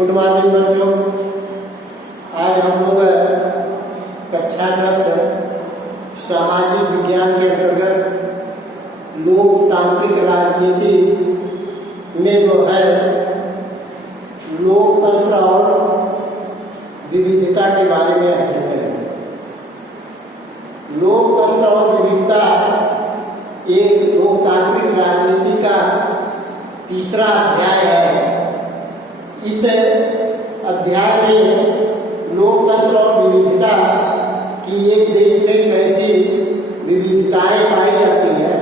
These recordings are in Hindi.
गुड मॉर्निंग बच्चों। आज हम लोग कक्षा 10 सामाजिक विज्ञान के अंतर्गत लोकतांत्रिक राजनीति में जो है लोकतंत्र और विविधता के बारे में अध्ययन करेंगे। लोकतंत्र और विविधता एक लोकतांत्रिक राजनीति का तीसरा अध्याय है। इस अध्याय में लोकतंत्र और विविधता की एक देश में कैसी विविधताएं पाई जाती है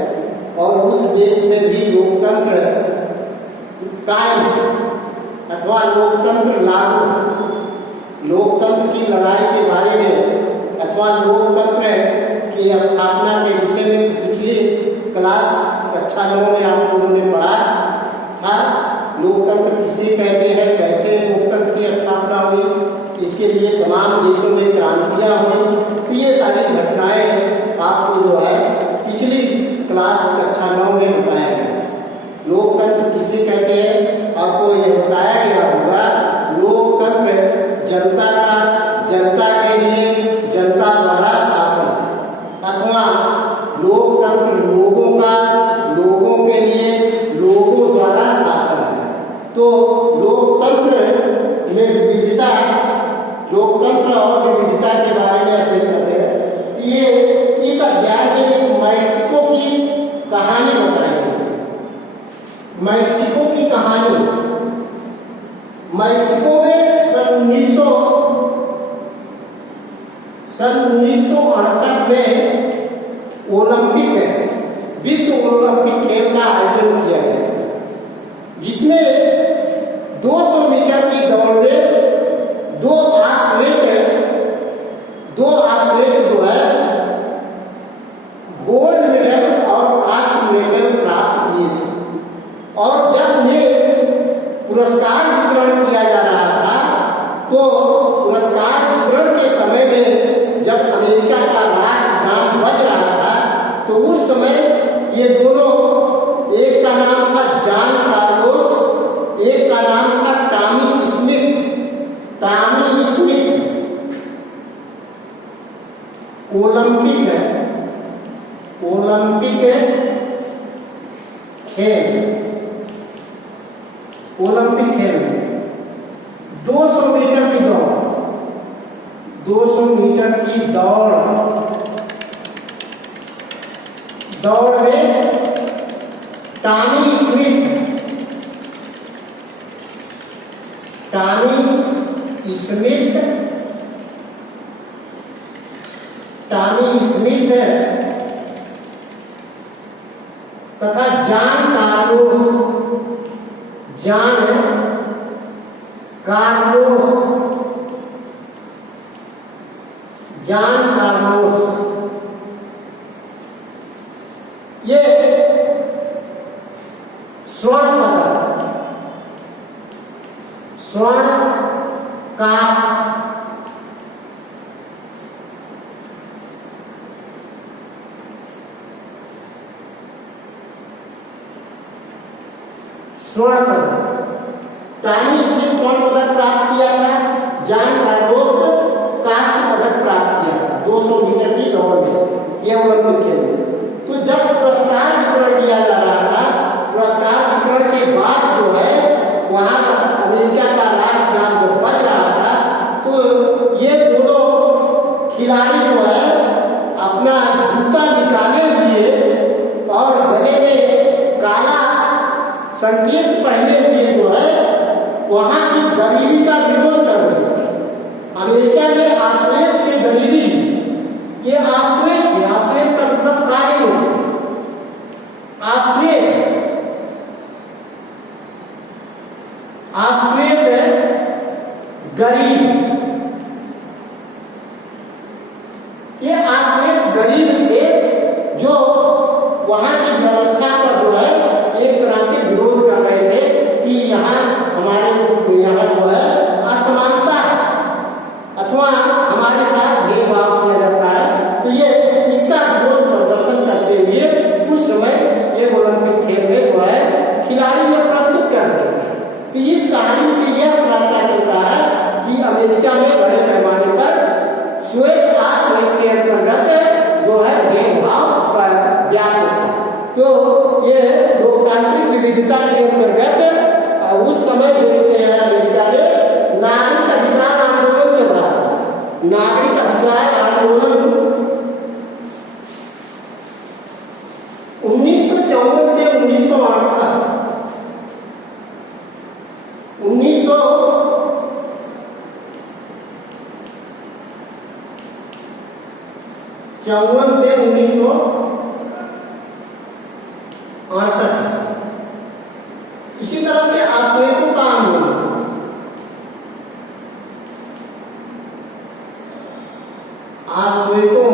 और उस देश में भी लोकतंत्र कायम अथवा लोकतंत्र लागू, लोकतंत्र की लड़ाई के बारे में अथवा लोकतंत्र की स्थापना के विषय में पिछली क्लास कक्षा 9 में आप लोगों ने पढ़ा था। लोकतंत्र किसे कहते हैं, कैसे लोकतंत्र की स्थापना हुई, इसके लिए तमाम देशों में क्रांतियां हुई। तो ये सारी घटनाएं आपको जो है पिछली क्लास कक्षा 9 में बताया गया। लोकतंत्र किसे कहते हैं आपको ये बताया गया होगा। लोकतंत्र जनता के लिए जनता द्वारा शासन अथवा लोकतंत्र लोगों के लिए लोगों द्वारा शासन है। तो लोकतंत्र में विविधता, लोकतंत्र और विविधता के बारे में अध्ययन करते हैं। ये इस अध्याय में एक मैक्सिको की कहानी बताई गई। मैक्सिको की कहानी, मैक्सिको में सन 1968 में विश्व ओलंपिक खेल का आयोजन किया गया था, जिसमें 200 मीटर की दौड़ में दो एथलीट जो है गोल्ड मेडल और कांस्य मेडल प्राप्त किए थे। और जब उन्हें पुरस्कार वितरण किया जा रहा था तो पुरस्कार वितरण के समय में जब अमेरिका का राष्ट्रगान बज रहा था तो उस समय ये दोनों, एक का नाम था जॉन कार्लोस, एक का नाम था टॉमी स्मिथ। ओलंपिक खेल में 200 मीटर की दौड़ में टॉमी स्मिथ तथा जॉन कार्लोस ये स्वर्ण कांस्य स्वर्ण पदक, टॉमी स्मिथ स्वर्ण पदक प्राप्त किया था, जॉन कार्लोस कांस्य पदक प्राप्त किया था 200 मीटर की दौड़ में, यह ओलंपिक खेल में। तो जब पुरस्कार वितरण किया जा रहा था, पुरस्कार वितरण के बाद जो है वहां अमेरिका का राष्ट्रगान जो बज रहा था तो ये दोनों खिलाड़ी जो है अपना जूता निकाले हुए और गले में काला संकेत पहने हुए जो है वहां की गरीबी का विरोध कर रहे थे। अमेरिका में आश्वेत के गरीबी, ये आश्वेत का मतलब कार्य, आश्वेत गरीब, ये आश्वेत गरीब थे जो वहां की व्यवस्था का जो है एक तरह से विरोध कर रहे थे कि हमारे यहाँ जो है असमानता है अथवा हमारे साथ भेदभाव किया जाता है। तो ये इसका विरोध प्रदर्शन करते हुए उस समय ये ओलंपिक खेल में जो है खिलाड़ी ये प्रस्तुत कर रहे थे। तो इस कहानी से यह पता 54 से 1968। इसी तरह से अश्वेतों का आंदोलन, अश्वेतों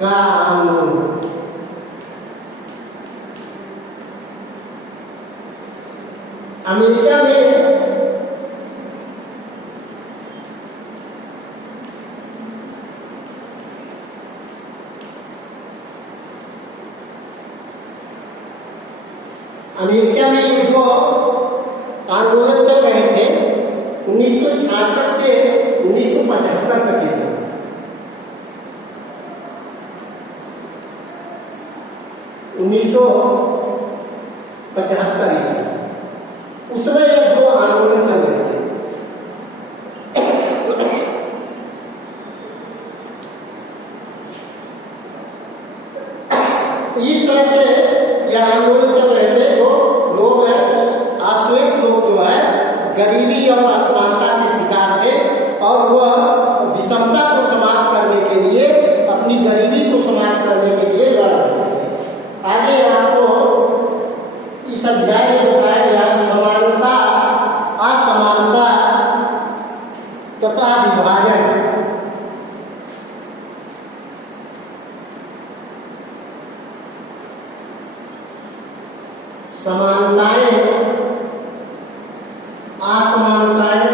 का आंदोलन अमेरिका में ये जो आंदोलन चल रहे थे 1966 से 1975 तक के थे। 1975 उसमें ये दो आंदोलन चल रहे थे। इस तरह से यह आंदोलन चल रहे थे। जो लोग हैं, अश्वेत लोग जो है गरीबी और असमानता के शिकार थे और वह विषमता को समाप्त करने के लिए, अपनी गरीबी को समाप्त करने के लिए लड़ रहे थे। आगे आपको इस अध्याय में बताया गया समानता, असमानता तथा विभाजन। समानताएं, असमानताएं,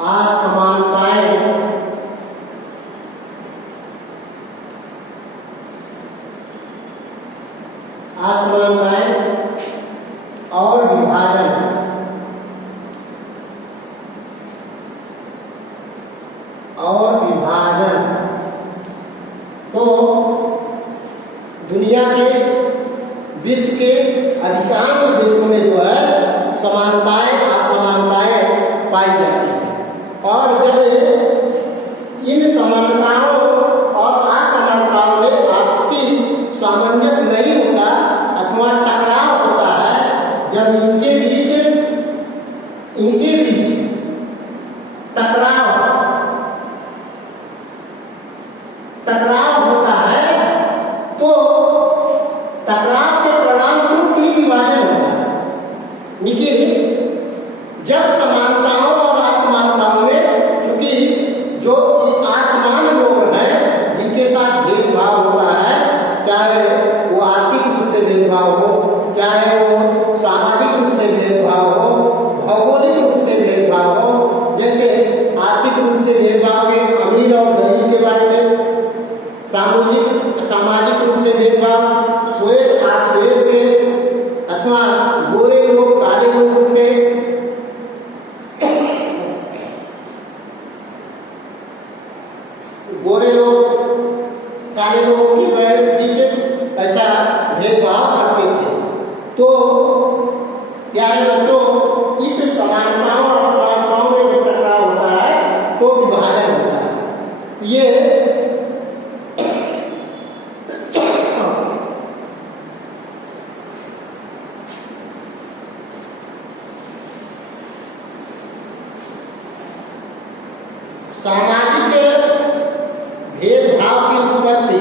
असमानताएं, असमानताएं और विभाजन। तो दुनिया के, विश्व के अधिकांश देशों में जो है समानताएं, असमानताएं पाई जाती हैं। और जब इन समानताओं और असमानताओं में आपसी सामंजस्य नहीं होता अथवा टकराव होता है, जब इनके बीच टकराव होता है, तो टकराव के परिणाम स्वरूप ही विभाजन होता है। लेकिन जब समानताओं और असमानताओं में, चूंकि जो असमान लोग हैं जिनके साथ भेदभाव होता है, चाहे वो आर्थिक रूप से भेदभाव हो, चाहे वो सामाजिक रूप से भेदभाव हो, भौगोलिक रूप से भेदभाव हो, जैसे आर्थिक रूप से भेदभाव के अमीर और गरीब के बारे में, सामाजिक रूप से भेदभाव श्वेत अश्वेत के अथवा गोरे लोग काले लोगों के, गोरे लोग काले लोगों के बीच ऐसा भेदभाव करते थे। तो प्यारे बच्चों, इस समानताओं और असमानताओं में जो टकराव होता है तो विभाजन होता है। ये सामाजिक भेदभाव की उत्पत्ति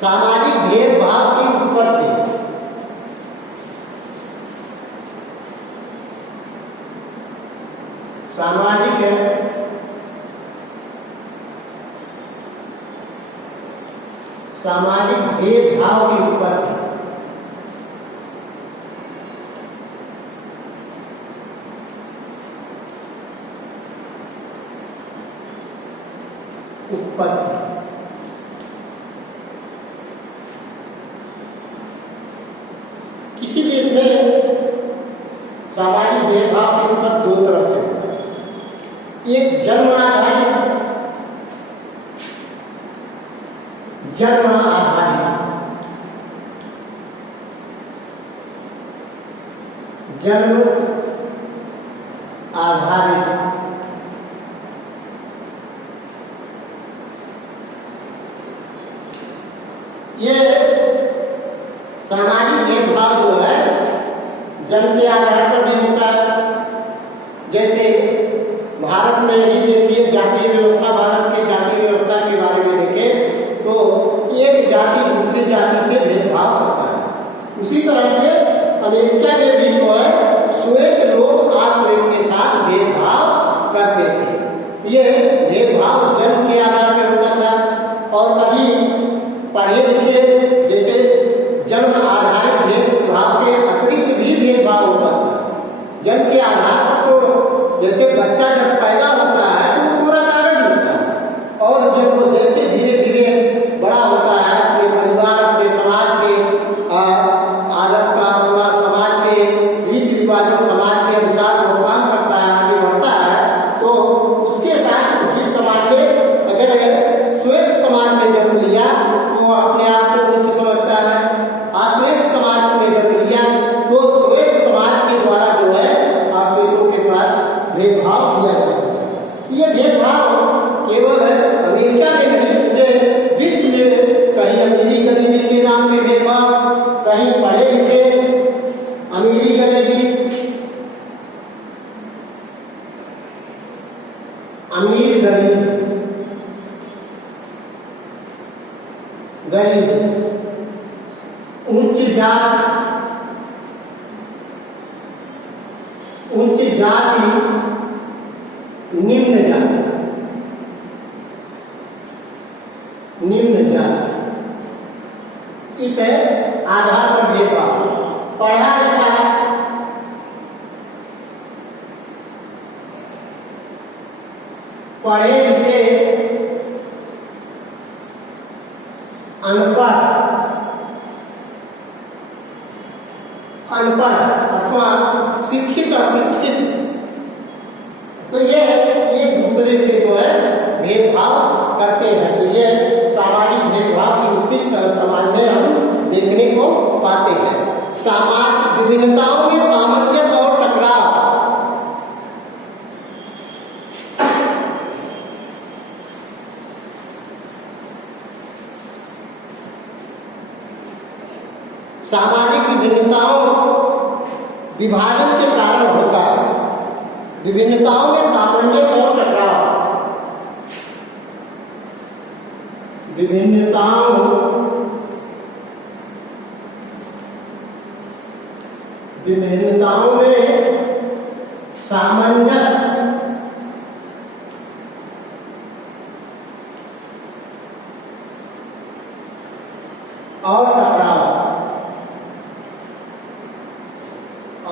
सामाजिक भेदभाव की उत्पत्ति सामाजिक भेदभाव की उत्पत्ति किसी देश में सामाजिक भेदभाव की उत्पत्ति दो तरह से होता है। एक जन्म आधारित जन्म के आधार पर भी होता है। जैसे भारत में यही देखिए जातीय व्यवस्था, भारत के जातीय व्यवस्था के बारे में देखें तो एक जाति दूसरी जाति से भेदभाव करता है। उसी तरह से अमेरिका में भी जो है श्वेत लोग अश्वेत के साथ भेदभाव करते थे। ये भेदभाव जन्म के आधार पर होता था। और कभी पढ़े लिखे जैसे जन्म आधारित भेदभाव के अतिरिक्त भी भेदभाव होता था। जन्म के आधार पर तो जैसे बच्चा जब पैदा होता है तो पूरा कागज होता है, और जब वो जैसे धीरे धीरे बड़ा होता है अपने परिवार, अपने समाज के आदर्श, अपना समाज के रीति रिवाजों, समाज के अनुसार वो काम करता है, आगे बढ़ता है, तो उसके साथ जिस समाज में अगर श्वेत समाज में जन्म लिया तो वो अपने आप को उच्च समझता है। अश्वेत समाज में जन्म लिया तो श्वेत समाज के द्वारा जो है अश्वेतों के साथ भेदभाव किया जाता है। ये भेदभाव केवल अमेरिका में नहीं, पूरे विश्व में कहीं अमीरी गरीबी के नाम पे भेदभाव, कहीं पढ़े लिखे अमीरी गरीबी, अमीर गरीब, गरीब, उच्च जाति, उच्च जाति, निम्न जाति, निम्न जाति, इस आधार पर भेदभाव। पढ़ा लिखा है, पढ़े लिखे, अनपढ़, अनपढ़ अथवा शिक्षित अशिक्षित, तो ये एक दूसरे से जो है भेदभाव करते हैं। तो ये सामाजिक भेदभाव की उत्कृष्ट समाज में हम देखने को पाते हैं। सामाजिक विभिन्नताओं में सामंजस्य और टकराव, सामाजिक विभिन्नताओं विभाजन के कारण होता है। विभिन्नताओं में सामंजस्य और टकराव, विभिन्नताओं में सामंजस्य और टकराव,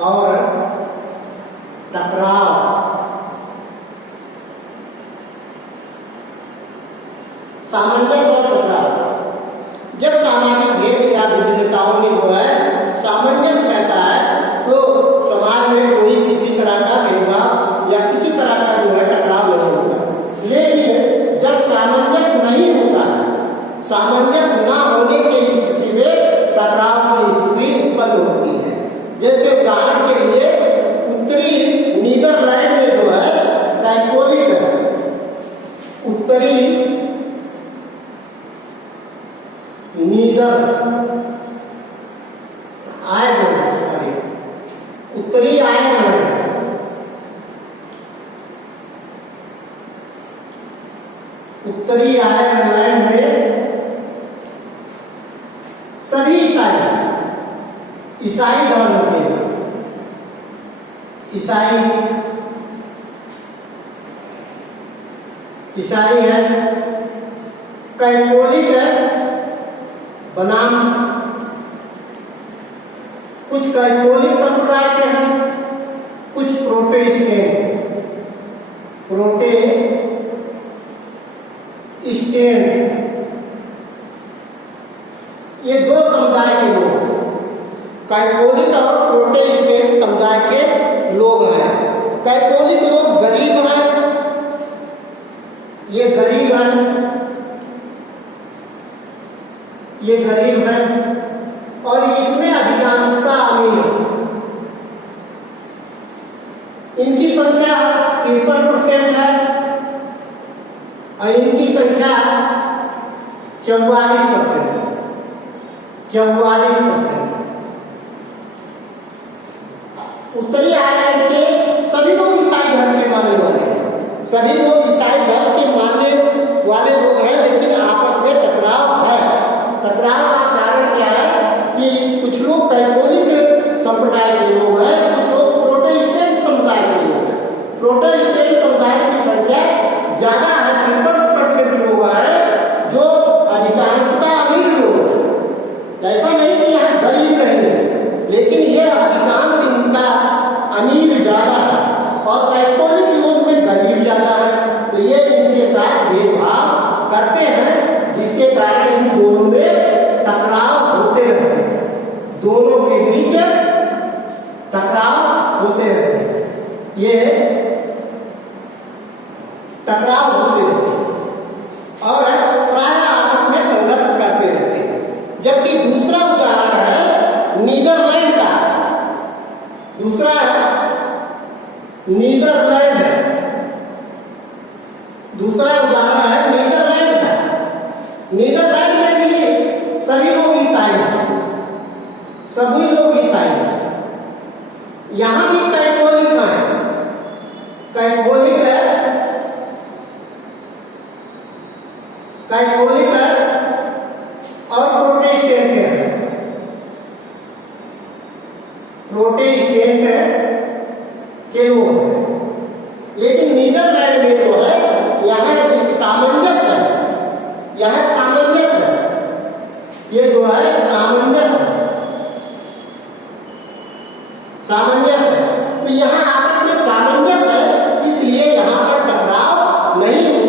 और टकराव, सामंजस्य और टकराव। जब सामाजिक भेद या विभिन्नताओं में जो है सामंजस्य रहता है तो समाज में कोई किसी तरह का भेदभाव या किसी तरह का जो है टकराव नहीं होता। लेकिन जब सामंजस्य नहीं होता है, सामंजस्य ना होने की स्थिति में टकराव की स्थिति उत्पन्न होती है। जैसे उदाहरण के लिए उत्तरी नीदरलैंड में जो है कैथोलिक है, उत्तरी उत्तरी आयरलैंड, उत्तरी आयरलैंड में सभी ईसाई धर्म के ईसाई है, कैथोलिक है बनाम, कुछ कैथोलिक संप्रदाय के हैं, कुछ प्रोटेस्टेंट, ये दो समुदाय के लोग हैं। कैथोलिक और प्रोटेस्टेंट समुदाय के लोग हैं। कैथोलिक लोग गरीब हैं, ये गरीब हैं और इसमें अधिकांशता अमीर है। इनकी संख्या 53% है और इनकी संख्या 44%। उत्तरी आयरलैंड के सभी लोग ईसाई धर्म के मानने वाले हैं, सभी लोग ईसाई धर्म के मानने वाले लोग हैं, लेकिन आपस में टकराव है। टकराव का कारण क्या है कि कुछ लोग कैथोलिक संप्रदाय के लोग हैं, कुछ लोग प्रोटेस्टेंट समुदाय के लोग हैं। प्रोटेस्टेंट समुदाय की संख्या ज्यादा है, 50% लोग हैं जो अधिकांशतः अमीर लोग हैं। ऐसा नहीं कि यहाँ गरीब रहेंगे, लेकिन ये अधिकांश इनका अमीर ज्यादा है और कैथोलिक लोग में गरीब ज्यादा है, तो ये इनके साथ भेदभाव करते हैं, जिसके कारण इन दोनों में टकराव होते रहते हैं, दोनों के बीच टकराव होते रहते हैं, ये टकराव होते रहते हैं और प्राय आपस में संघर्ष करते रहते हैं। जबकि दूसरा उदाहरण है नीदरलैंड का, दूसरा है नीदरलैंड, दूसरा उदाहरण है नीदरलैंड का। नीदरलैंड में भी सभी लोग ईसाई हैं, सभी लोग ईसाई हैं। यहां भी कैथोलिक हैं, कैथोलिक है, कैथोलिक है और प्रोटेस्टेंट है, प्रोटेस्टेंट के लोग हैं। लेकिन नीदरलैंड में जो है यहाँ एक सामंजस्य है, यहाँ सामंजस्य है, ये जो है सामंजस्य है, सामंजस्य है। तो यहाँ आपस में सामंजस्य है, इसलिए यहाँ पर टकराव नहीं